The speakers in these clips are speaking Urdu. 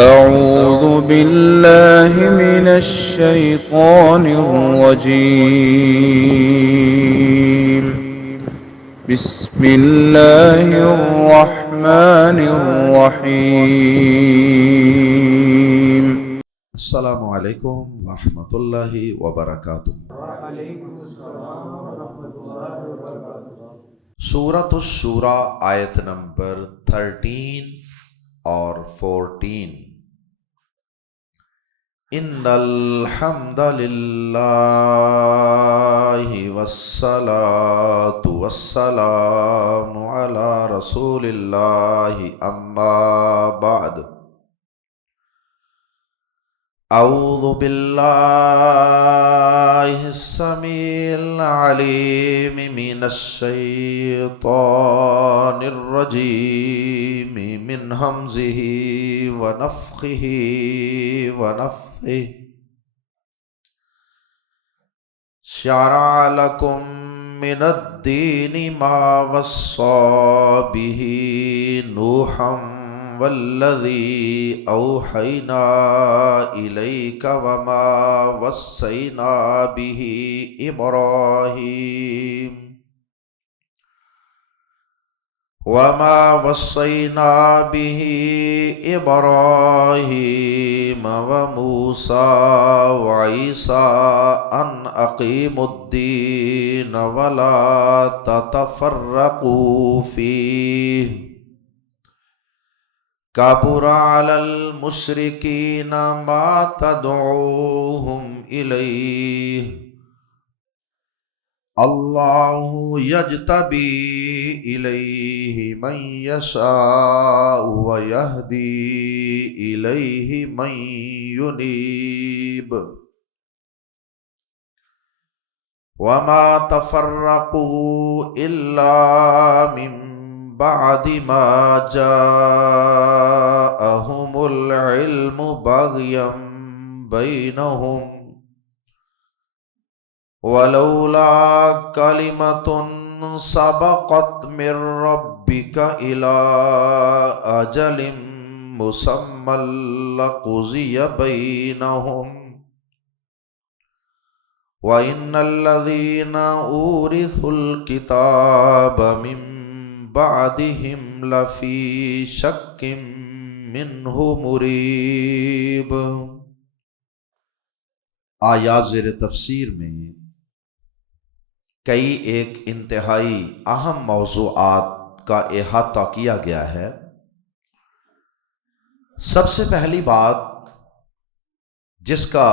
أعوذ بالله من الشيطان الرجيم. بسم الله الرحمن الرحيم. السلام علیکم ورحمۃ اللہ وبرکاتہ۔ سورۃ الشورى آیت نمبر 13 اور 14۔ ان الحمد للہ والصلاة والسلام علی رسول اللہ، اما بعد۔ اعوذ باللہ السمیع العلیم من الشیطان الرجیم من ہمزہ ونفخہ ونفثہ۔ شرع لکم من الدین ما وصى به نوحا والذی اوحینا الیک وما وصینا به ابراہیم وموسیٰ وعیسیٰ ان اقیموا الدین ولا تتفرقوا فیہ کبر علی المشرکین ما تدعوہم الیہ اللہ یجتبی الیہ من یشاء ویہدی الیہ من ینیب وما تفرقوا الا من بعد ما جاءهم العلم بغيا بينهم ولولا كلمة سبقت من ربك إلى أجل مسمى لقضي بينهم وإن الذين أورثوا الكتاب من بعدهم لفی شک منہ مریب۔ آیات زیر تفسیر میں کئی ایک انتہائی اہم موضوعات کا احاطہ کیا گیا ہے۔ سب سے پہلی بات جس کا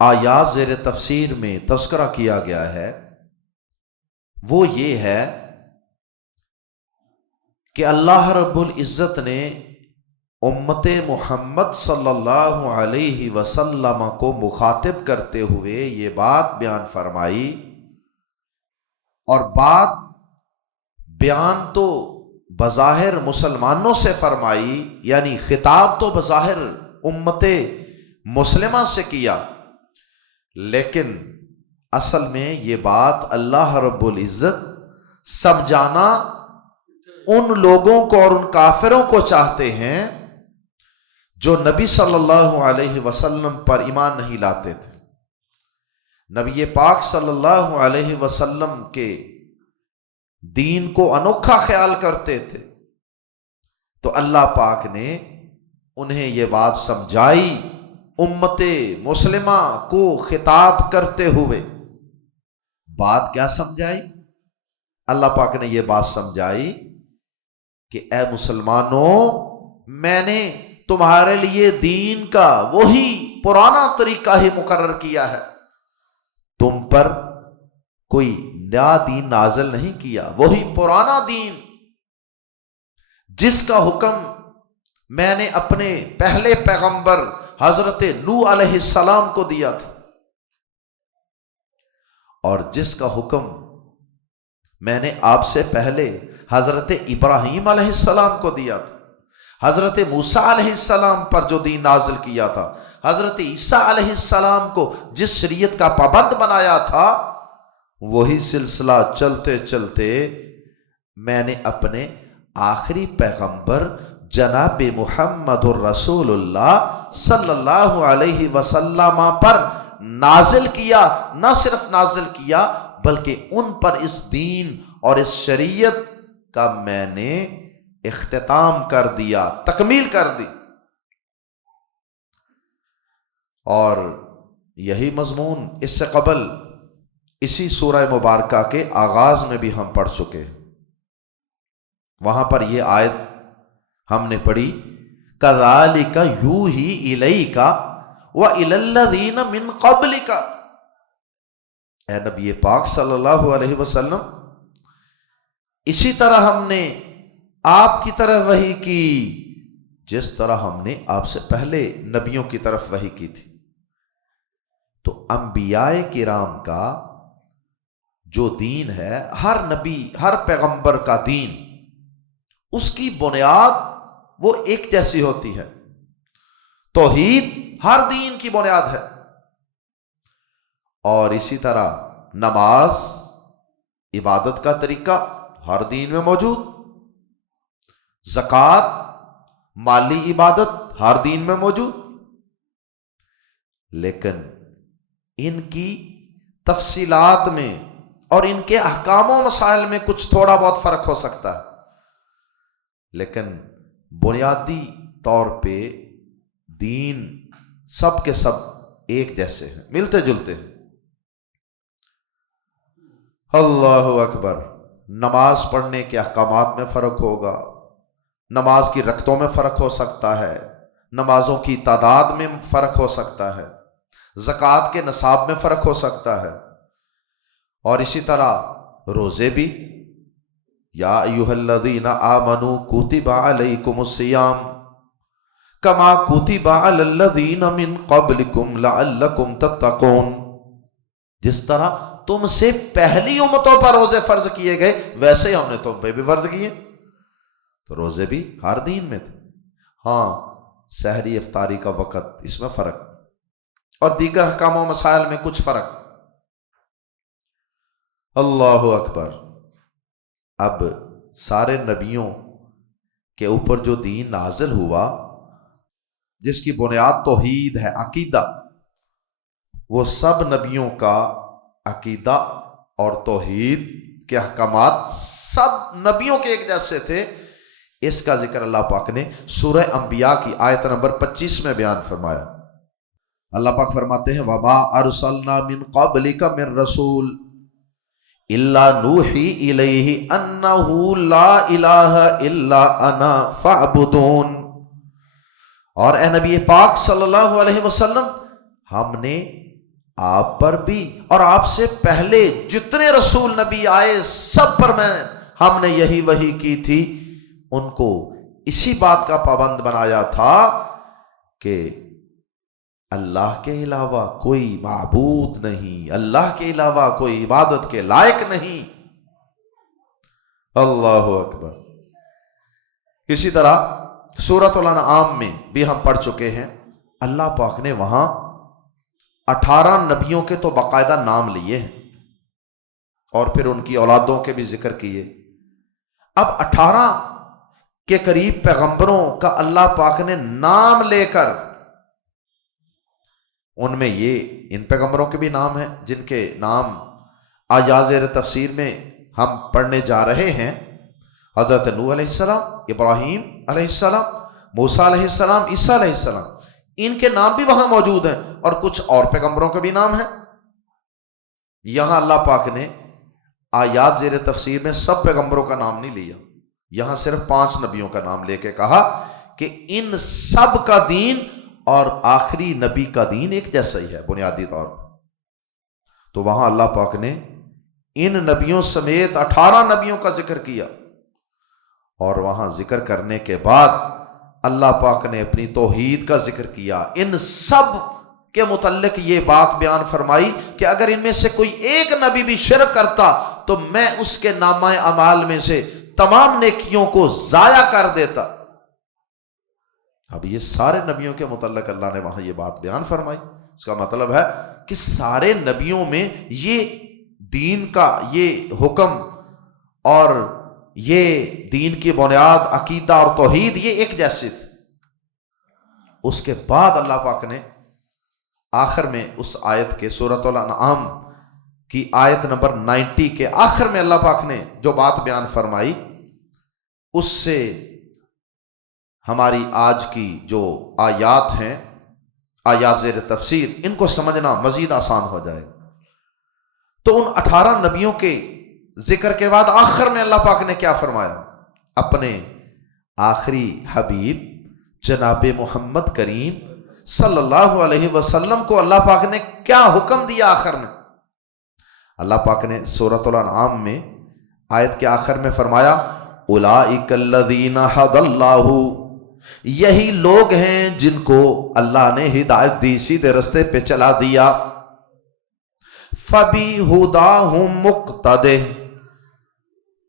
آیات زیر تفسیر میں تذکرہ کیا گیا ہے وہ یہ ہے کہ اللہ رب العزت نے امت محمد صلی اللہ علیہ وسلم کو مخاطب کرتے ہوئے یہ بات بیان فرمائی، اور بات بیان تو بظاہر مسلمانوں سے فرمائی، یعنی خطاب تو بظاہر امت مسلمہ سے کیا، لیکن اصل میں یہ بات اللہ رب العزت سمجھانا ان لوگوں کو اور ان کافروں کو چاہتے ہیں جو نبی صلی اللہ علیہ وسلم پر ایمان نہیں لاتے تھے، نبی پاک صلی اللہ علیہ وسلم کے دین کو انوکھا خیال کرتے تھے۔ تو اللہ پاک نے انہیں یہ بات سمجھائی، امت مسلمہ کو خطاب کرتے ہوئے بات کیا سمجھائی؟ اللہ پاک نے یہ بات سمجھائی کہ اے مسلمانوں، میں نے تمہارے لیے دین کا وہی پرانا طریقہ ہی مقرر کیا ہے، تم پر کوئی نیا دین نازل نہیں کیا، وہی پرانا دین جس کا حکم میں نے اپنے پہلے پیغمبر حضرت نوح علیہ السلام کو دیا تھا، اور جس کا حکم میں نے آپ سے پہلے حضرت ابراہیم علیہ السلام کو دیا تھا، حضرت موسیٰ علیہ السلام پر جو دین نازل کیا تھا، حضرت عیسیٰ علیہ السلام کو جس شریعت کا پابند بنایا تھا، وہی سلسلہ چلتے چلتے میں نے اپنے آخری پیغمبر جناب محمد الرسول اللہ صلی اللہ علیہ وسلم پر نازل کیا، نہ صرف نازل کیا بلکہ ان پر اس دین اور اس شریعت کا میں نے اختتام کر دیا، تکمیل کر دی۔ اور یہی مضمون اس سے قبل اسی سورہ مبارکہ کے آغاز میں بھی ہم پڑھ چکے ہیں۔ وہاں پر یہ آیت ہم نے پڑھی، کذالک یوحی الیک وإلی الذین من قبلک، اے نبی پاک صلی اللہ علیہ وسلم، اسی طرح ہم نے آپ کی طرف وحی کی جس طرح ہم نے آپ سے پہلے نبیوں کی طرف وحی کی تھی۔ تو انبیاء کرام کا جو دین ہے، ہر نبی ہر پیغمبر کا دین، اس کی بنیاد وہ ایک جیسی ہوتی ہے۔ توحید ہر دین کی بنیاد ہے، اور اسی طرح نماز عبادت کا طریقہ ہر دین میں موجود، زکوٰۃ مالی عبادت ہر دین میں موجود، لیکن ان کی تفصیلات میں اور ان کے احکام و مسائل میں کچھ تھوڑا بہت فرق ہو سکتا ہے، لیکن بنیادی طور پہ دین سب کے سب ایک جیسے ہیں، ملتے جلتے ہیں۔ اللہ اکبر۔ نماز پڑھنے کے احکامات میں فرق ہوگا، نماز کی رکعتوں میں فرق ہو سکتا ہے، نمازوں کی تعداد میں فرق ہو سکتا ہے، زکوٰۃ کے نصاب میں فرق ہو سکتا ہے، اور اسی طرح روزے بھی، یا ایھا الذین آمنوا کتب علیکم الصیام کما کتب علی الذین من قبلکم لعلکم تتقون، جس طرح تم سے پہلی امتوں پر روزے فرض کیے گئے ویسے ہی ہم نے تم پہ بھی فرض کیے۔ تو روزے بھی ہر دین میں تھے، ہاں سحری افطاری کا وقت اس میں فرق، اور دیگر احکام و مسائل میں کچھ فرق۔ اللہ اکبر۔ اب سارے نبیوں کے اوپر جو دین نازل ہوا، جس کی بنیاد توحید ہے، عقیدہ، وہ سب نبیوں کا عقیدہ اور توحید کے احکامات سب نبیوں کے ایک جیسے تھے۔ اس کا ذکر اللہ پاک نے سورہ انبیاء کی آیت نمبر 25 میں بیان فرمایا۔ اللہ پاک فرماتے ہیں، وَمَا أَرْسَلْنَا مِن قَبْلِكَ مِن رَّسُولٍ إِلَّا نُوحِي إِلَيْهِ أَنَّهُ لَا إِلَٰهَ إِلَّا أَنَا فَاعْبُدُونِ، اور اے نبی پاک صلی اللہ علیہ وسلم، ہم نے آپ پر بھی اور آپ سے پہلے جتنے رسول نبی آئے سب پر ہم نے یہی وحی کی تھی، ان کو اسی بات کا پابند بنایا تھا کہ اللہ کے علاوہ کوئی معبود نہیں، اللہ کے علاوہ کوئی عبادت کے لائق نہیں۔ اللہ اکبر۔ اسی طرح سورۃ الانعام میں بھی ہم پڑھ چکے ہیں، اللہ پاک نے وہاں 18 نبیوں کے تو باقاعدہ نام لیے ہیں، اور پھر ان کی اولادوں کے بھی ذکر کیے۔ اب 18 کے قریب پیغمبروں کا اللہ پاک نے نام لے کر، ان میں یہ ان پیغمبروں کے بھی نام ہیں جن کے نام آیات زیر تفسیر میں ہم پڑھنے جا رہے ہیں، حضرت نوح علیہ السلام، ابراہیم علیہ السلام، موسیٰ علیہ السلام، عیسیٰ علیہ السلام، ان کے نام بھی وہاں موجود ہیں، اور کچھ اور پیغمبروں کے بھی نام ہیں۔ یہاں اللہ پاک نے آیات زیر تفسیر میں سب پیغمبروں کا نام نہیں لیا، یہاں صرف 5 نبیوں کا نام لے کے کہا کہ ان سب کا دین اور آخری نبی کا دین ایک جیسا ہی ہے بنیادی طور پر۔ تو وہاں اللہ پاک نے ان نبیوں سمیت 18 نبیوں کا ذکر کیا، اور وہاں ذکر کرنے کے بعد اللہ پاک نے اپنی توحید کا ذکر کیا۔ ان سب کے متعلق یہ بات بیان فرمائی کہ اگر ان میں سے کوئی ایک نبی بھی شرک کرتا تو میں اس کے نامہ اعمال میں سے تمام نیکیوں کو ضائع کر دیتا۔ اب یہ سارے نبیوں کے متعلق اللہ نے وہاں یہ بات بیان فرمائی، اس کا مطلب ہے کہ سارے نبیوں میں یہ دین کا یہ حکم اور یہ دین کی بنیاد عقیدہ اور توحید یہ ایک جیسے تھے۔ اس کے بعد اللہ پاک نے آخر میں اس آیت کے سورۃ الانعام کی آیت نمبر 90 کے آخر میں اللہ پاک نے جو بات بیان فرمائی، اس سے ہماری آج کی جو آیات ہیں، آیات زیر تفسیر، ان کو سمجھنا مزید آسان ہو جائے۔ تو ان 18 نبیوں کے ذکر کے بعد آخر میں اللہ پاک نے کیا فرمایا؟ اپنے آخری حبیب جناب محمد کریم صلی اللہ علیہ وسلم کو اللہ پاک نے کیا حکم دیا آخر میں؟ اللہ پاک نے سورۃ الانعام میں آیت کے آخر میں فرمایا اولئک الذین ھدی اللہ، یہی لوگ ہیں جن کو اللہ نے ہدایت دی، سیدھے رستے پہ چلا دیا۔ فبہداہم مقتدی،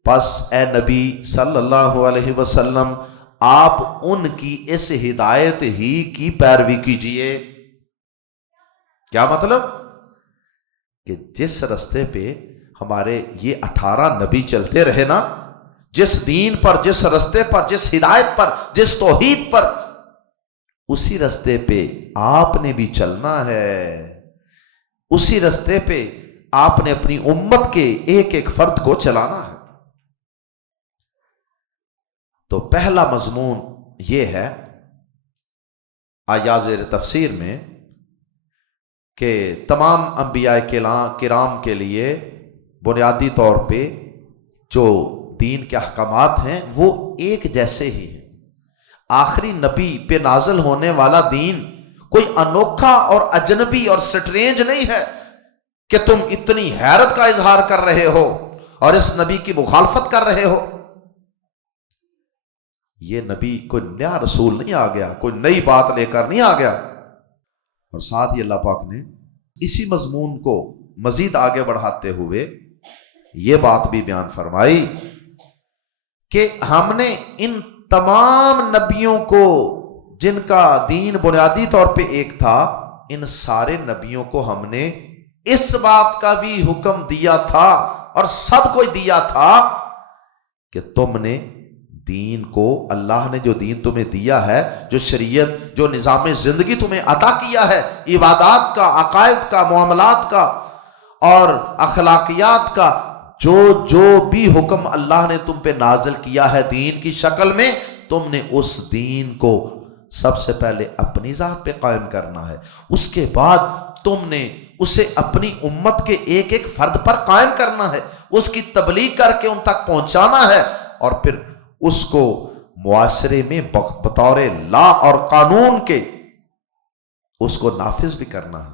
پس اے نبی صلی اللہ علیہ وسلم آپ ان کی اس ہدایت ہی کی پیروی کیجئے۔ کیا مطلب؟ کہ جس رستے پہ ہمارے یہ 18 نبی چلتے رہے نا، جس دین پر، جس رستے پر، جس ہدایت پر، جس توحید پر، اسی رستے پہ آپ نے بھی چلنا ہے۔ اسی رستے پہ آپ نے اپنی امت کے ایک ایک فرد کو چلانا ہے۔ تو پہلا مضمون یہ ہے آیات زیر تفسیر میں کہ تمام انبیاء کرام کے لیے بنیادی طور پہ جو دین کے احکامات ہیں وہ ایک جیسے ہی ہیں۔ آخری نبی پہ نازل ہونے والا دین کوئی انوکھا اور اجنبی اور سٹرینج نہیں ہے کہ تم اتنی حیرت کا اظہار کر رہے ہو اور اس نبی کی مخالفت کر رہے ہو۔ یہ نبی کوئی نیا رسول نہیں آ گیا، کوئی نئی بات لے کر نہیں آ گیا۔ اور ساتھ ہی اللہ پاک نے اسی مضمون کو مزید آگے بڑھاتے ہوئے یہ بات بھی بیان فرمائی کہ ہم نے ان تمام نبیوں کو جن کا دین بنیادی طور پہ ایک تھا، ان سارے نبیوں کو ہم نے اس بات کا بھی حکم دیا تھا اور سب کو دیا تھا کہ تم نے دین کو، اللہ نے جو دین تمہیں دیا ہے، جو شریعت، جو نظام زندگی تمہیں عطا کیا ہے، عبادات کا، عقائد کا، معاملات کا اور اخلاقیات کا، جو بھی حکم اللہ نے تم پہ نازل کیا ہے دین کی شکل میں، تم نے اس دین کو سب سے پہلے اپنی ذات پہ قائم کرنا ہے۔ اس کے بعد تم نے اسے اپنی امت کے ایک ایک فرد پر قائم کرنا ہے، اس کی تبلیغ کر کے ان تک پہنچانا ہے، اور پھر اس کو معاشرے میں بطور لا اور قانون کے اس کو نافذ بھی کرنا ہے۔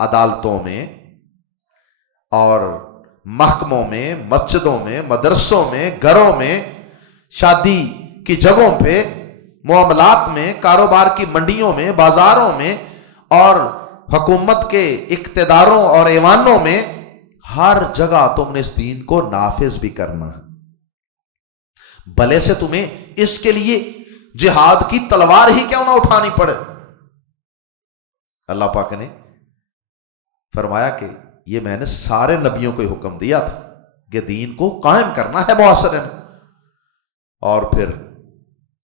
عدالتوں میں اور محکموں میں، مسجدوں میں، مدرسوں میں، گھروں میں، شادی کی جگہوں پہ، معاملات میں، کاروبار کی منڈیوں میں، بازاروں میں اور حکومت کے اقتداروں اور ایوانوں میں، ہر جگہ تم نے اس دین کو نافذ بھی کرنا ہے، بھلے سے تمہیں اس کے لیے جہاد کی تلوار ہی کیوں نہ اٹھانی پڑے۔ اللہ پاک نے فرمایا کہ یہ میں نے سارے نبیوں کو حکم دیا تھا کہ دین کو قائم کرنا ہے معاشرے میں، اور پھر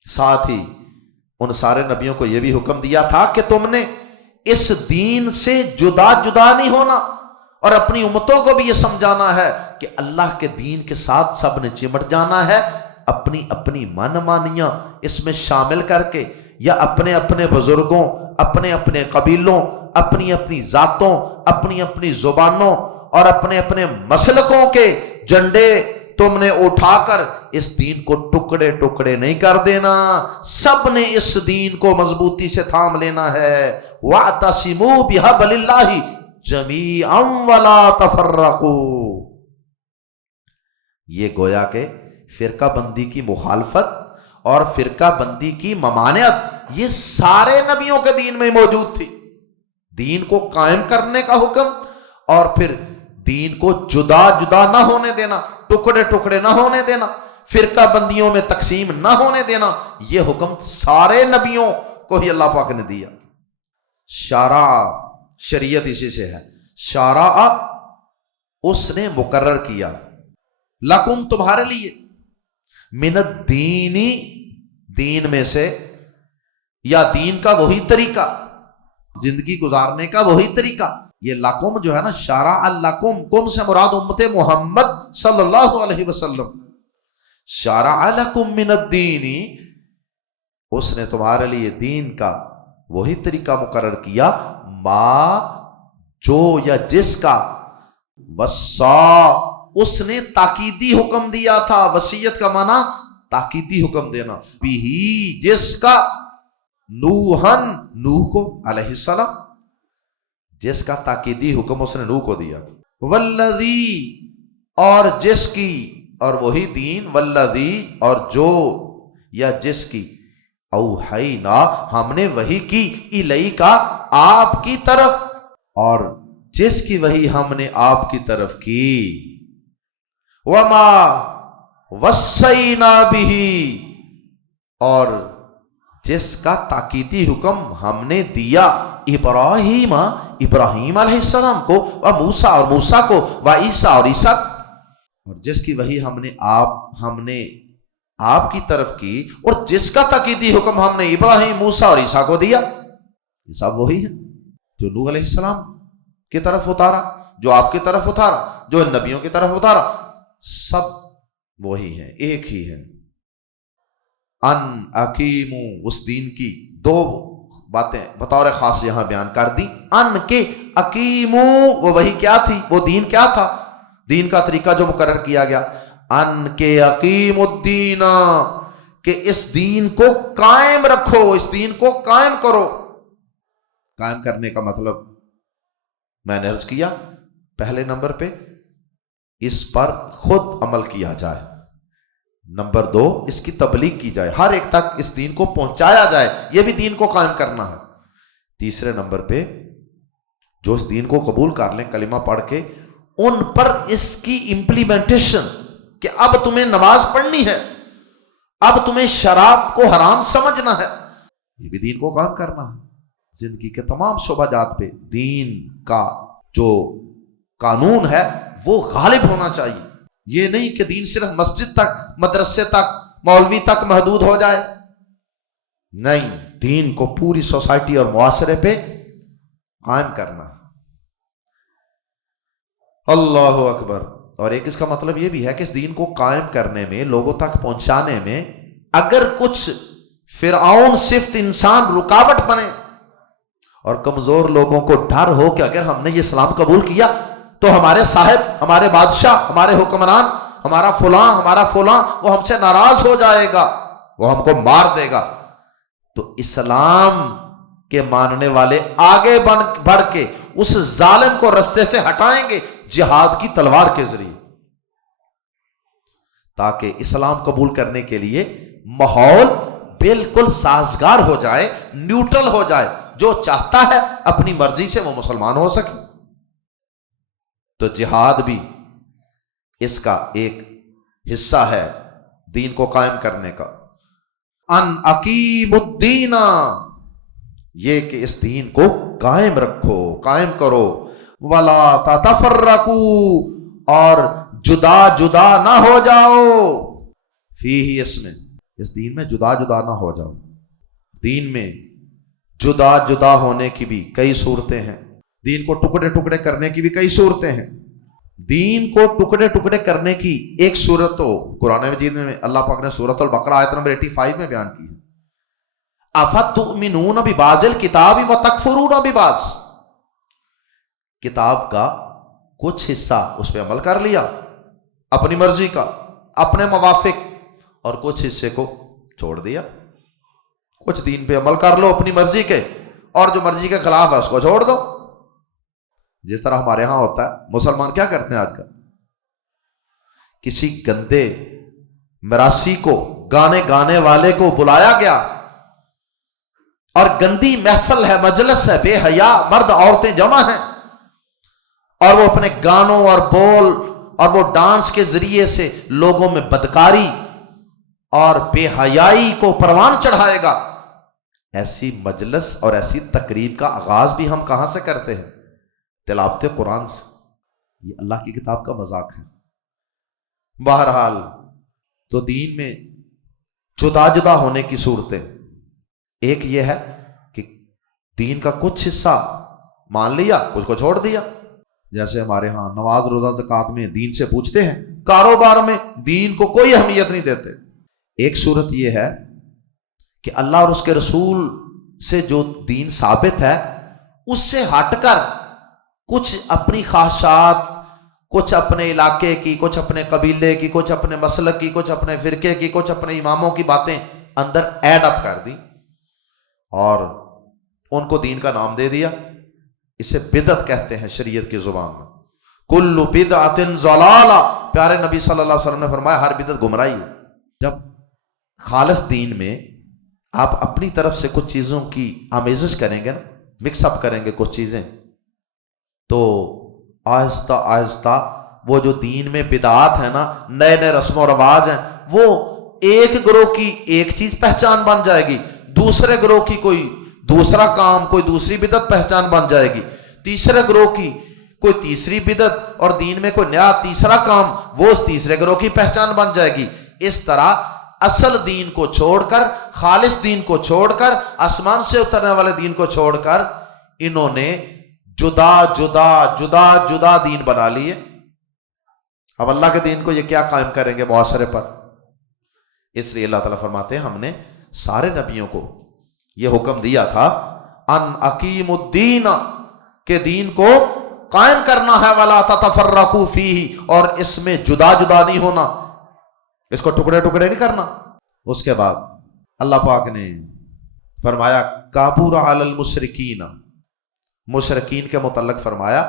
ساتھ ہی ان سارے نبیوں کو یہ بھی حکم دیا تھا کہ تم نے اس دین سے جدا نہیں ہونا، اور اپنی امتوں کو بھی یہ سمجھانا ہے کہ اللہ کے دین کے ساتھ سب نے چمٹ جانا ہے، اپنی اپنی من مانیاں اس میں شامل کر کے، یا اپنے اپنے بزرگوں، اپنے اپنے قبیلوں، اپنی اپنی ذاتوں، اپنی اپنی زبانوں اور اپنے اپنے مسلکوں کے جھنڈے تم نے اٹھا کر اس دین کو ٹکڑے ٹکڑے نہیں کر دینا، سب نے اس دین کو مضبوطی سے تھام لینا ہے۔ وَاعْتَصِمُوا بِحَبْلِ اللَّهِ جَمِيعًا وَلَا تَفَرَّقُوا، یہ گویا کہ فرقہ بندی کی مخالفت اور فرقہ بندی کی ممانعت یہ سارے نبیوں کے دین میں موجود تھی۔ دین کو قائم کرنے کا حکم، اور پھر دین کو جدا نہ ہونے دینا، ٹکڑے ٹکڑے نہ ہونے دینا، فرقہ بندیوں میں تقسیم نہ ہونے دینا، یہ حکم سارے نبیوں کو ہی اللہ پاک نے دیا۔ شارع، شریعت اسی سے ہے، شارع اس نے مقرر کیا، لکم تمہارے لیے، من الدینی دین میں سے، یا دین کا وہی طریقہ، زندگی گزارنے کا وہی طریقہ. یہ لکم جو ہے نا، شرع لکم، کم سے مراد امت محمد صلی اللہ علیہ وسلم. شرع لکم من الدینی، اس نے تمہارے لیے دین کا وہی طریقہ مقرر کیا، ما جو یا جس کا، وصا اس نے تاکیدی حکم دیا تھا. وصیت کا معنی تاکیدی حکم دینا. بھی جس کا، نوحن نوح کو علیہ السلام، جس کا تاکیدی حکم اس نے نوح کو دیا تھا. والذی اور جس کی، اور وہی دین، والذی اور جو یا جس کی، اوحینا ہم نے وحی کی، الیکا آپ کی طرف، اور جس کی وحی ہم نے آپ کی طرف کی. وما وصینا بہ اور جس کا تاکیدی حکم ہم نے دیا ابراہیم علیہ السلام کو، و موسیٰ اور موسیٰ کو، و عیسیٰ اور عیسیٰ، اور جس کی وحی ہم نے آپ کی طرف کی، اور جس کا تاکیدی حکم ہم نے ابراہیم، موسیٰ اور عیسیٰ کو دیا. یہ سب وہی ہے جو نوح علیہ السلام کی طرف اتارا، جو آپ کی طرف اتارا، جو نبیوں کی طرف اتارا، سب وہی ہیں، ایک ہی ہے. ان اقیمو، اس دین کی دو باتیں بطور خاص یہاں بیان کر دی. ان کے اقیمو، وہ وہی کیا تھی، وہ دین کیا تھا، دین کا طریقہ جو مقرر کیا گیا. ان کے اقیم الدین، کہ اس دین کو قائم رکھو، اس دین کو قائم کرو. قائم کرنے کا مطلب میں نے عرض کیا پہلے نمبر پہ، اس پر خود عمل کیا جائے. نمبر 2، اس کی تبلیغ کی جائے، ہر ایک تک اس دین کو پہنچایا جائے، یہ بھی دین کو قائم کرنا ہے. تیسرے نمبر پہ، جو اس دین کو قبول کر لیں کلمہ پڑھ کے، ان پر اس کی امپلیمنٹیشن، کہ اب تمہیں نماز پڑھنی ہے، اب تمہیں شراب کو حرام سمجھنا ہے، یہ بھی دین کو قائم کرنا ہے. زندگی کے تمام شعبہ جات پہ دین کا جو قانون ہے وہ غالب ہونا چاہیے. یہ نہیں کہ دین صرف مسجد تک، مدرسے تک، مولوی تک محدود ہو جائے. نہیں، دین کو پوری سوسائٹی اور معاشرے پہ قائم کرنا. اللہ اکبر. اور ایک اس کا مطلب یہ بھی ہے کہ اس دین کو قائم کرنے میں، لوگوں تک پہنچانے میں، اگر کچھ فرعون صفت انسان رکاوٹ بنے، اور کمزور لوگوں کو ڈر ہو کہ اگر ہم نے یہ اسلام قبول کیا تو ہمارے صاحب، ہمارے بادشاہ، ہمارے حکمران، ہمارا فلاں وہ ہم سے ناراض ہو جائے گا، وہ ہم کو مار دے گا، تو اسلام کے ماننے والے آگے بڑھ کے اس ظالم کو رستے سے ہٹائیں گے جہاد کی تلوار کے ذریعے، تاکہ اسلام قبول کرنے کے لیے ماحول بالکل سازگار ہو جائے، نیوٹرل ہو جائے. جو چاہتا ہے اپنی مرضی سے وہ مسلمان ہو سکے. تو جہاد بھی اس کا ایک حصہ ہے دین کو قائم کرنے کا. ان اقیم الدین، یہ کہ اس دین کو قائم رکھو، قائم کرو. ولا تتفرقوا، اور جدا جدا نہ ہو جاؤ. فیہ، اس دین میں جدا جدا نہ ہو جاؤ. دین میں جدا جدا ہونے کی بھی کئی صورتیں ہیں، دین کو ٹکڑے ٹکڑے کرنے کی بھی کئی صورتیں ہیں. دین کو ٹکڑے ٹکڑے کرنے کی ایک صورت تو قرآن مجید میں اللہ پاک نے سورۃ البقرہ آیت نمبر 85 میں بیان کی ہے. افتؤمنون ببعض الکتاب وتکفرون ببعض، کتاب کا کچھ حصہ اس پہ عمل کر لیا اپنی مرضی کا، اپنے موافق، اور کچھ حصے کو چھوڑ دیا. کچھ دین پہ عمل کر لو اپنی مرضی کے، اور جو مرضی کے خلاف ہے اس کو چھوڑ دو. جس طرح ہمارے ہاں ہوتا ہے، مسلمان کیا کرتے ہیں آج کل، کسی گندے مراسی کو، گانے والے کو بلایا گیا، اور گندی محفل ہے، مجلس ہے، بے حیا مرد عورتیں جمع ہیں، اور وہ اپنے گانوں اور بول اور وہ ڈانس کے ذریعے سے لوگوں میں بدکاری اور بے حیائی کو پروان چڑھائے گا. ایسی مجلس اور ایسی تقریب کا آغاز بھی ہم کہاں سے کرتے ہیں؟ تلاوت قرآن سے. یہ اللہ کی کتاب کا مذاق ہے. بہرحال تو دین میں جدا جدا ہونے کی صورتیں، ایک یہ ہے کہ دین کا کچھ حصہ مان لیا، کچھ کو چھوڑ دیا. جیسے ہمارے ہاں نماز روزہ زکوٰۃ میں دین سے پوچھتے ہیں، کاروبار میں دین کو کوئی اہمیت نہیں دیتے. ایک صورت یہ ہے کہ اللہ اور اس کے رسول سے جو دین ثابت ہے اس سے ہٹ کر کچھ اپنی خواہشات، کچھ اپنے علاقے کی، کچھ اپنے قبیلے کی، کچھ اپنے مسلک کی، کچھ اپنے فرقے کی، کچھ اپنے اماموں کی باتیں اندر ایڈ اپ کر دی اور ان کو دین کا نام دے دیا. اسے بدعت کہتے ہیں شریعت کی زبان میں. کل بدعت ضلالہ، پیارے نبی صلی اللہ علیہ وسلم نے فرمایا ہر بدعت گمراہی ہے. جب خالص دین میں آپ اپنی طرف سے کچھ چیزوں کی آمیزش کریں گے نا، مکس اپ کریں گے کچھ چیزیں، تو آہستہ آہستہ وہ جو دین میں بدعات ہیں نا، نئے نئے رسم و رواج ہیں، وہ ایک گروہ کی ایک چیز پہچان بن جائے گی، دوسرے گروہ کی کوئی دوسرا کام، کوئی دوسری بدعت پہچان بن جائے گی، تیسرے گروہ کی کوئی تیسری بدعت، اور دین میں کوئی نیا تیسرا کام، وہ اس تیسرے گروہ کی پہچان بن جائے گی. اس طرح اصل دین کو چھوڑ کر، خالص دین کو چھوڑ کر، آسمان سے اترنے والے دین کو چھوڑ کر، انہوں نے جدا جدا جدا جدا دین بنا لیے. اب اللہ کے دین کو یہ کیا قائم کریں گے معاشرے پر؟ اس لیے اللہ تعالیٰ فرماتے ہیں ہم نے سارے نبیوں کو یہ حکم دیا تھا ان اقیم الدین، کہ دین کو قائم کرنا ہے، ولا تتفرقوا فیہ، اور اس میں جدا جدا نہیں ہونا، اس کو ٹکڑے ٹکڑے نہیں کرنا. اس کے بعد اللہ پاک نے فرمایا کابر علی المشرکین، مشرکین کے متعلق فرمایا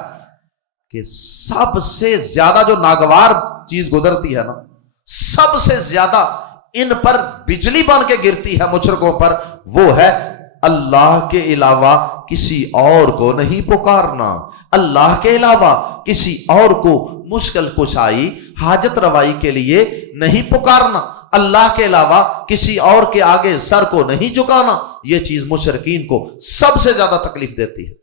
کہ سب سے زیادہ جو ناگوار چیز گزرتی ہے نا، سب سے زیادہ ان پر بجلی بن کے گرتی ہے مشرکوں پر، وہ ہے اللہ کے علاوہ کسی اور کو نہیں پکارنا، اللہ کے علاوہ کسی اور کو مشکل کشائی، حاجت روائی کے لیے نہیں پکارنا، اللہ کے علاوہ کسی اور کے آگے سر کو نہیں جھکانا. یہ چیز مشرکین کو سب سے زیادہ تکلیف دیتی ہے.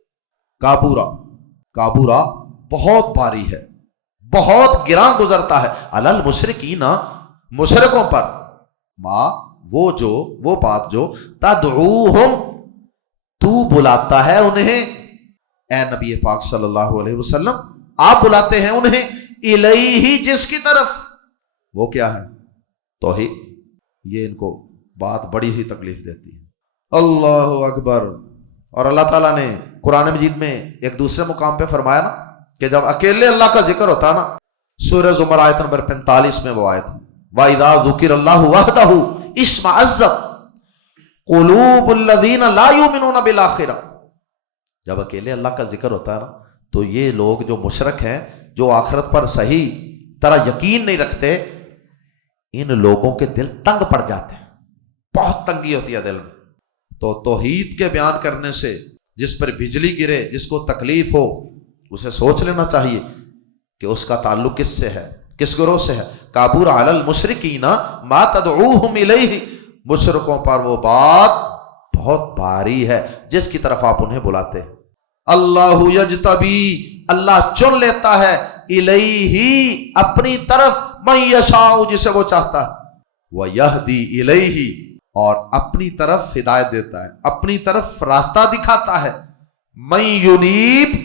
کابورا بہت بھاری ہے، بہت گراں گزرتا ہے، علی المشرکین، مشرکوں پر، وہ بات جو تدعوہم، تو بلاتا ہے انہیں، اے نبی پاک صلی اللہ علیہ وسلم آپ بلاتے ہیں انہیں، الیہ، جس کی طرف، وہ کیا ہے؟ توحید. یہ ان کو بات بڑی ہی تکلیف دیتی ہے. اللہ اکبر. اور اللہ تعالیٰ نے قرآن مجید میں ایک دوسرے مقام پہ فرمایا نا کہ جب اکیلے اللہ کا ذکر ہوتا نا، سورہ زمر آیت نمبر 45 میں وہ آیت ہے وَإِذَا ذُكِرَ اللَّهُ وَحْدَهُ اشْمَأَزَّتْ قُلُوبُ الَّذِينَ لَا يُؤْمِنُونَ بِالْآخِرَةِ. جب اکیلے اللہ کا ذکر ہوتا ہے نا تو یہ لوگ جو مشرک ہیں، جو آخرت پر صحیح طرح یقین نہیں رکھتے، ان لوگوں کے دل تنگ پڑ جاتے ہیں، بہت تنگی ہوتی ہے دل میں. تو توحید کے بیان کرنے سے جس پر بجلی گرے، جس کو تکلیف ہو، اسے سوچ لینا چاہیے کہ اس کا تعلق کس سے ہے، کس گروہ سے ہے. کابر علی المشرکین ما تدعوہم الیہ، مشرکوں پر وہ بات بہت بھاری ہے جس کی طرف آپ انہیں بلاتے ہیں. اللہ یجتبی، اللہ چن لیتا ہے، الیہ، اپنی طرف، من یشاء، جسے وہ چاہتا ہے، ویہدی الیہ، اور اپنی طرف ہدایت دیتا ہے، اپنی طرف راستہ دکھاتا ہے، من ینیب،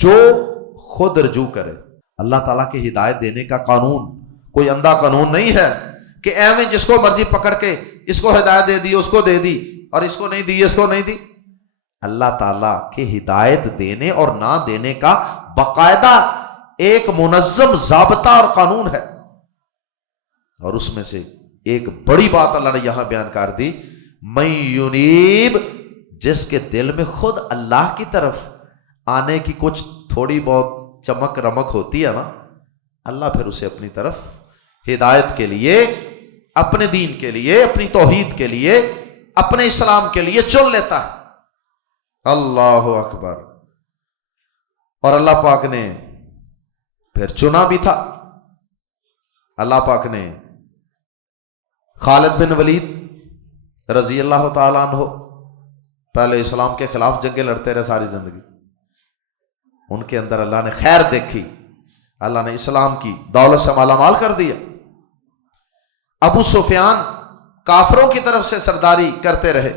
جو خود رجوع کرے. اللہ تعالیٰ کی ہدایت دینے کا قانون کوئی اندھا قانون نہیں ہے کہ ایویں جس کو مرضی پکڑ کے اس کو ہدایت دے دی، اس کو دے دی، اور اس کو نہیں دی، اس کو نہیں دی. اللہ تعالیٰ کے ہدایت دینے اور نہ دینے کا باقاعدہ ایک منظم ضابطہ اور قانون ہے. اور اس میں سے ایک بڑی بات اللہ نے یہاں بیان کر دی، من ینیب، جس کے دل میں خود اللہ کی طرف آنے کی کچھ تھوڑی بہت چمک رمک ہوتی ہے نا، اللہ پھر اسے اپنی طرف ہدایت کے لیے، اپنے دین کے لیے، اپنی توحید کے لیے، اپنے اسلام کے لیے چن لیتا ہے. اللہ اکبر. اور اللہ پاک نے پھر چنا بھی تھا. اللہ پاک نے خالد بن ولید رضی اللہ تعالیٰ عنہ، پہلے اسلام کے خلاف جنگیں لڑتے رہے ساری زندگی، ان کے اندر اللہ نے خیر دیکھی، اللہ نے اسلام کی دولت سے مالا مال کر دیا. ابو سفیان کافروں کی طرف سے سرداری کرتے رہے،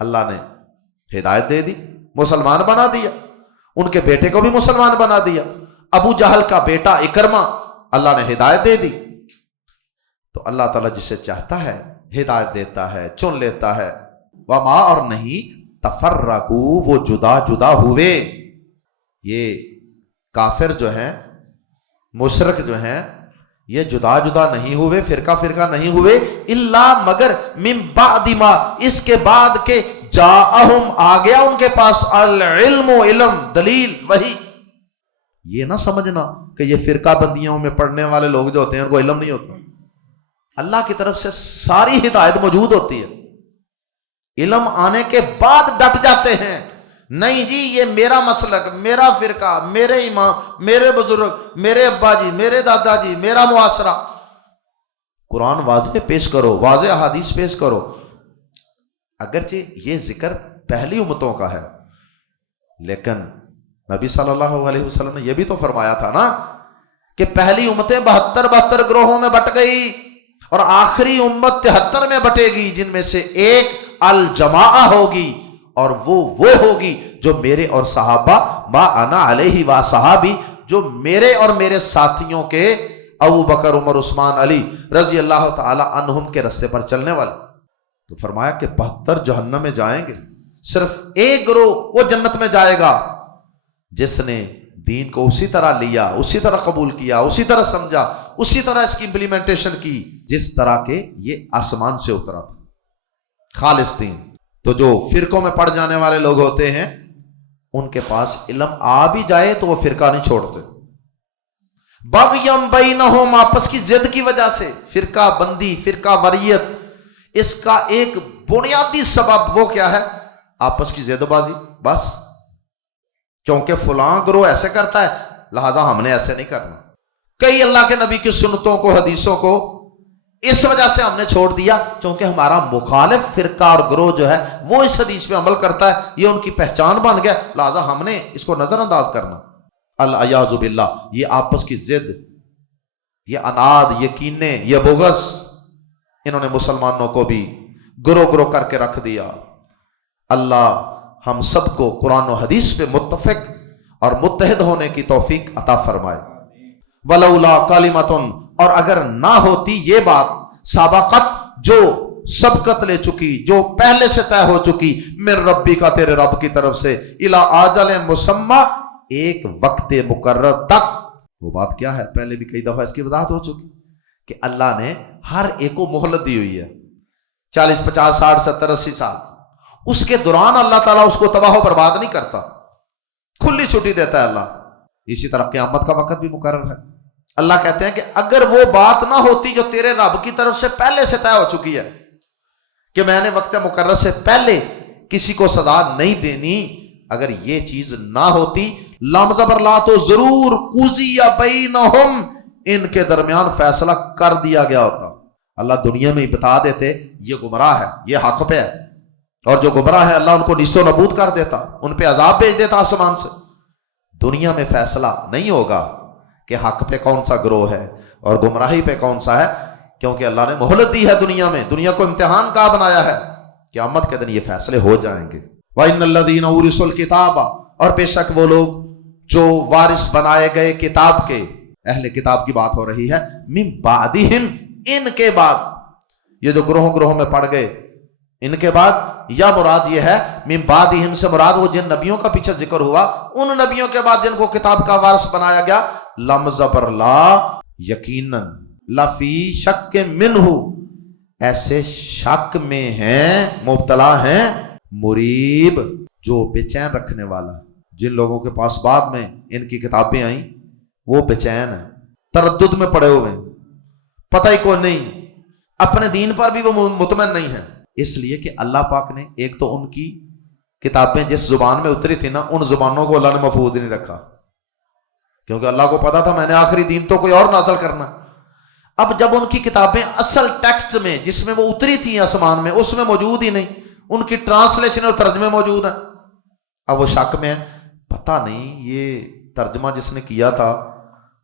اللہ نے ہدایت دے دی، مسلمان بنا دیا. ان کے بیٹے کو بھی مسلمان بنا دیا. ابو جہل کا بیٹا اکرمہ، اللہ نے ہدایت دے دی. تو اللہ تعالیٰ جسے چاہتا ہے ہدایت دیتا ہے، چن لیتا ہے. وما، اور نہیں، تفرقو، وہ جدا جدا ہوئے. یہ کافر جو ہیں، مشرک جو ہیں، یہ جدا جدا نہیں ہوئے، فرقہ فرقہ نہیں ہوئے، الا مگر من بعد ما، اس کے بعد کہ جاءہم، آ گیا ان کے پاس، العلم، علم، دلیل، وحی. یہ نہ سمجھنا کہ یہ فرقہ بندیوں میں پڑھنے والے لوگ جو ہوتے ہیں ان کو علم نہیں ہوتا. اللہ کی طرف سے ساری ہدایت موجود ہوتی ہے. علم آنے کے بعد ڈٹ جاتے ہیں، نہیں جی یہ میرا مسلک، میرا فرقہ، میرے امام، میرے بزرگ، میرے ابا جی، میرے دادا جی، میرا معاشرہ. قرآن واضح پیش کرو، واضح احادیث پیش کرو. اگرچہ یہ ذکر پہلی امتوں کا ہے، لیکن نبی صلی اللہ علیہ وسلم نے یہ بھی تو فرمایا تھا نا کہ پہلی امتیں 72 گروہوں میں بٹ گئی اور آخری امت 73 میں بٹے گی، جن میں سے ایک الجماع ہوگی، اور وہ ہوگی جو میرے اور صحابہ، ما انا علیہ و صحابی، جو میرے اور میرے ساتھیوں کے ابو بکر، عمر، عثمان، علی رضی اللہ تعالی عنہم کے رستے پر چلنے والے. تو فرمایا کہ 72 جہنم میں جائیں گے، صرف ایک گروہ وہ جنت میں جائے گا جس نے دین کو اسی طرح لیا، اسی طرح قبول کیا، اسی طرح سمجھا، اسی طرح اس کی امپلیمنٹیشن کی جس طرح کے یہ آسمان سے اترا تھا. خالص دین. تو جو فرقوں میں پڑ جانے والے لوگ ہوتے ہیں، ان کے پاس علم آ بھی جائے تو وہ فرقہ نہیں چھوڑتے. بغیم بینہم، آپس کی ضد کی وجہ سے فرقہ بندی، فرقہ وریت. اس کا ایک بنیادی سبب وہ کیا ہے؟ آپس کی ضد بازی. بس کیونکہ فلاں گروہ ایسے کرتا ہے لہذا ہم نے ایسے نہیں کرنا. کئی اللہ کے نبی کی سنتوں کو، حدیثوں کو اس وجہ سے ہم نے چھوڑ دیا کیونکہ ہمارا مخالف فرقہ اور گروہ جو ہے وہ اس حدیث پہ عمل کرتا ہے، یہ ان کی پہچان بن گیا، لہذا ہم نے اس کو نظر انداز کرنا. العیاذ باللہ. یہ آپس کی ضد، یہ اناد، یہ کینے، یہ بغض، انہوں نے مسلمانوں کو بھی گروہ گروہ کر کے رکھ دیا. اللہ ہم سب کو قرآن و حدیث پہ متفق اور متحد ہونے کی توفیق عطا فرمائے. ولولا کلمۃ، اور اگر نہ ہوتی یہ بات، سابقت، جو سبقت لے چکی، جو پہلے سے طے ہو چکی، من ربی کا، تیرے رب کی طرف سے، الی آجل مسمی، ایک وقت مقرر تک. وہ بات کیا ہے؟ پہلے بھی کئی دفعہ اس کی وضاحت ہو چکی کہ اللہ نے ہر ایک کو مہلت دی ہوئی ہے، 40، 50، 60، 70، 80 سال. اس کے دوران اللہ تعالیٰ اس کو تباہ و برباد نہیں کرتا، کھلی چھٹی دیتا ہے اللہ. اسی طرح قیامت کا وقت بھی مقرر ہے. اللہ کہتے ہیں کہ اگر وہ بات نہ ہوتی جو تیرے رب کی طرف سے پہلے سے طے ہو چکی ہے کہ میں نے وقت مقرر سے پہلے کسی کو سزا نہیں دینی، اگر یہ چیز نہ ہوتی، لام زبر لا، تو ضرور قضی بینہم، ان کے درمیان فیصلہ کر دیا گیا ہوتا. اللہ دنیا میں ہی بتا دیتے یہ گمراہ ہے، یہ حق پہ ہے، اور جو گمراہ ہے اللہ ان کو نیست و نابود کر دیتا، ان پہ عذاب بھیج دیتا آسمان سے. دنیا میں فیصلہ نہیں ہوگا کہ حق پہ کون سا گروہ ہے اور گمراہی پہ کون سا ہے، کیونکہ اللہ نے مہلت دی ہے دنیا میں، دنیا کو امتحان کا بنایا ہے. قیامت کے دن یہ فیصلے ہو جائیں گے. وَإِنَّ الَّذِينَ أُورِثُوا الْكِتَابَ، اور بے شک وہ لوگ جو وارث بنائے گئے کتاب کے، اہل کتاب کی بات ہو رہی ہے، مِن بَعْدِهِمْ، ان کے بعد، یہ جو گروہ گروہ میں پڑ گئے ان کے بعد، یا مراد یہ ہے من بعدہم سے مراد وہ جن نبیوں کا پیچھے ذکر ہوا، ان نبیوں کے بعد جن کو کتاب کا وارث بنایا گیا، لم زبر لا، یقیناً، لفی شک منہ، ایسے شک میں ہیں، مبتلا ہیں، مریب، جو بے چین رکھنے والا. جن لوگوں کے پاس بعد میں ان کی کتابیں آئیں وہ بے چین ہیں، تردد میں پڑے ہوئے ہیں، پتہ ہی کوئی نہیں، اپنے دین پر بھی وہ مطمئن نہیں ہے. اس لیے کہ اللہ پاک نے ایک تو ان کی کتابیں جس زبان میں اتری تھی نا، ان زبانوں کو اللہ نے محفوظ نہیں رکھا، کیونکہ اللہ کو پتا تھا میں نے آخری دین تو کوئی اور نازل کرنا. اب جب ان کی کتابیں اصل ٹیکسٹ میں جس میں وہ اتری تھیں آسمان میں، اس میں موجود ہی نہیں، ان کی ٹرانسلیشن اور ترجمے موجود ہیں، اب وہ شک میں ہے، پتہ نہیں یہ ترجمہ جس نے کیا تھا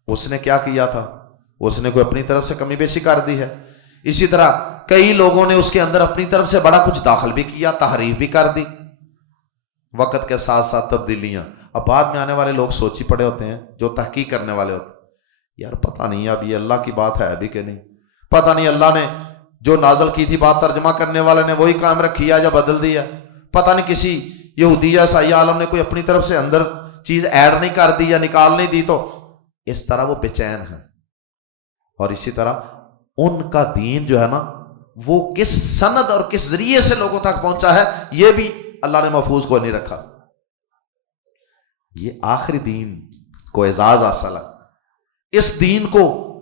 اس نے کیا کیا تھا؟ اس نے کوئی اپنی طرف سے کمی بیشی کر دی ہے؟ اسی طرح کئی لوگوں نے اس کے اندر اپنی طرف سے بڑا کچھ داخل بھی کیا، تحریف بھی کر دی۔ وقت کے ساتھ ساتھ تبدیلیاں۔ اب بعد میں آنے والے لوگ سوچی پڑے ہوتے ہیں، جو تحقیق کرنے والے ہوتے ہیں، یار پتہ نہیں اب یہ اللہ کی بات ہے بھی کہ نہیں، پتہ نہیں اللہ نے جو نازل کی تھی بات ترجمہ کرنے والے نے وہی قائم رکھی ہے یا بدل دی ہے، پتہ نہیں کسی یہودی یا عیسائی عالم نے کوئی اپنی طرف سے اندر چیز ایڈ نہیں کر دی یا نکال نہیں دی، تو اس طرح وہ بے چین ہیں۔ اور اسی طرح ان کا دین جو ہے نا وہ کس سند اور کس ذریعے سے لوگوں تک پہنچا ہے یہ بھی اللہ نے محفوظ کو نہیں رکھا۔ یہ آخری دین کو اعزاز حاصل ہے۔ اس دین کو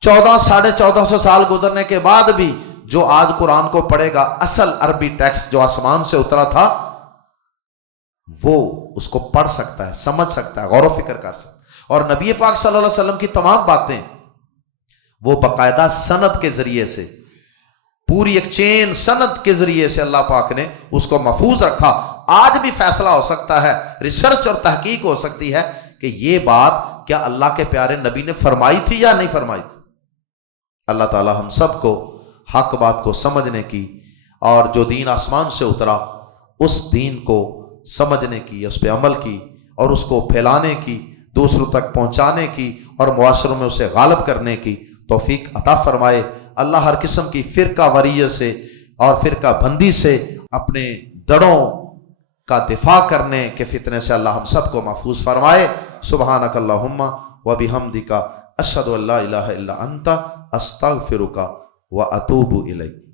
1400 سال گزرنے کے بعد بھی جو آج قرآن کو پڑھے گا، اصل عربی ٹیکسٹ جو آسمان سے اترا تھا، وہ اس کو پڑھ سکتا ہے، سمجھ سکتا ہے، غور و فکر کر سکتا ہے۔ اور نبی پاک صلی اللہ علیہ وسلم کی تمام باتیں وہ باقاعدہ سند کے ذریعے سے، پوری ایک چین سند کے ذریعے سے اللہ پاک نے اس کو محفوظ رکھا۔ آج بھی فیصلہ ہو سکتا ہے، ریسرچ اور تحقیق ہو سکتی ہے کہ یہ بات کیا اللہ کے پیارے نبی نے فرمائی تھی یا نہیں فرمائی تھی۔ اللہ تعالی ہم سب کو حق بات کو سمجھنے کی اور جو دین آسمان سے اترا اس دین کو سمجھنے کی، اس پہ عمل کی اور اس کو پھیلانے کی، دوسروں تک پہنچانے کی اور معاشروں میں اسے غالب کرنے کی توفیق عطا فرمائے۔ اللہ ہر قسم کی فرقہ واریت سے اور فرقہ بندی سے، اپنے دڑوں کا دفاع کرنے کے فتنے سے اللہ ہم سب کو محفوظ فرمائے۔ سبحانک اللہم و بحمدک اشہد ان لا الہ الا انت استغفرک و اتوب الیک۔